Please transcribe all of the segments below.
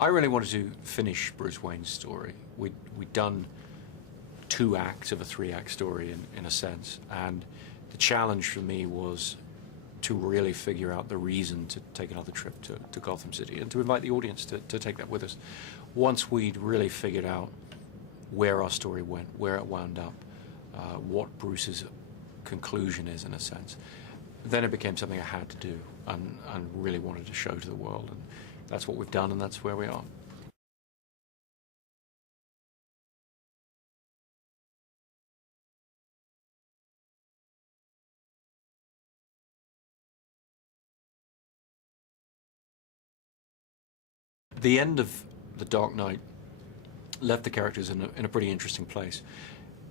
I really wanted to finish Bruce Wayne's story. We'd done 2 acts of a 3-act story in a sense, and the challenge for me was to really figure out the reason to take another trip to Gotham City and to invite the audience to take that with us. Once we'd really figured out where our story went, where it wound up, what Bruce's conclusion is in a sense, then it became something I had to do and really wanted to show to the world. And that's what we've done, and that's where we are. The end of The Dark Knight left the characters in a pretty interesting place.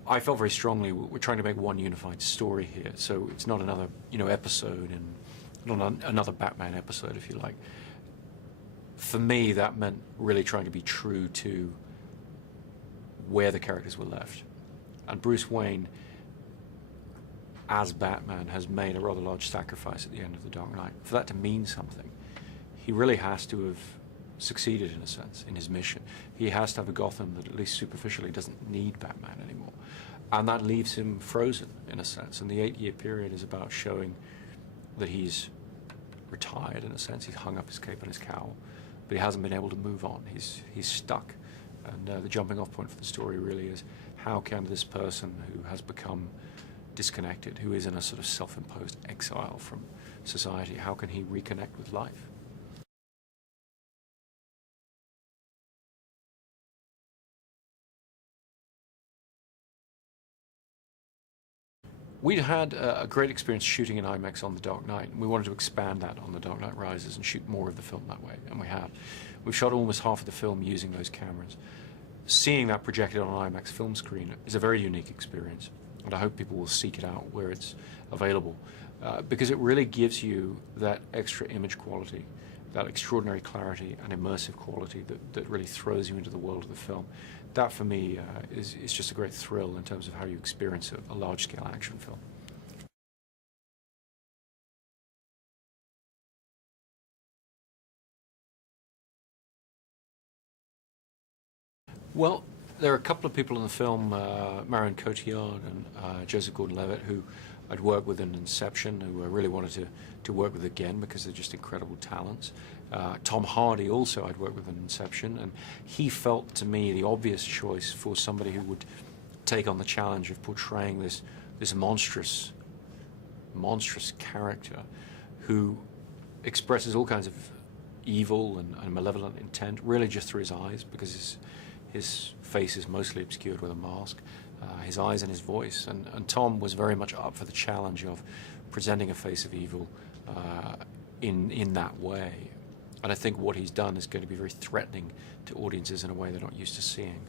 I felt very strongly we're trying to make one unified story here, so it's not another episode, and not another Batman episode, if you like. For me, that meant really trying to be true to where the characters were left. And Bruce Wayne, as Batman, has made a rather large sacrifice at the end of The Dark Knight. For that to mean something, he really has to have succeeded, in a sense, in his mission. He has to have a Gotham that, at least superficially, doesn't need Batman anymore. And that leaves him frozen, in a sense. And the 8-year period is about showing that he's retired, in a sense. He's hung up his cape and his cowl, but he hasn't been able to move on. He's stuck. And the jumping off point for the story really is, how can this person who has become disconnected, who is in a sort of self-imposed exile from society, how can he reconnect with life? We'd had a great experience shooting in IMAX on The Dark Knight, and we wanted to expand that on The Dark Knight Rises and shoot more of the film that way, and we have. We've shot almost half of the film using those cameras. Seeing that projected on an IMAX film screen is a very unique experience, and I hope people will seek it out where it's available, because it really gives you that extra image quality, that extraordinary clarity and immersive quality that really throws you into the world of the film. That, for me, is just a great thrill in terms of how you experience a large-scale action film. Well, there are a couple of people in the film, Marion Cotillard and Joseph Gordon-Levitt, who I'd worked with in Inception, who I really wanted to work with again because they're just incredible talents. Tom Hardy also I'd worked with in Inception, and he felt to me the obvious choice for somebody who would take on the challenge of portraying this monstrous character who expresses all kinds of evil and malevolent intent, really just through his eyes, because his face is mostly obscured with a mask, his eyes and his voice. And Tom was very much up for the challenge of presenting a face of evil in that way. And I think what he's done is going to be very threatening to audiences in a way they're not used to seeing.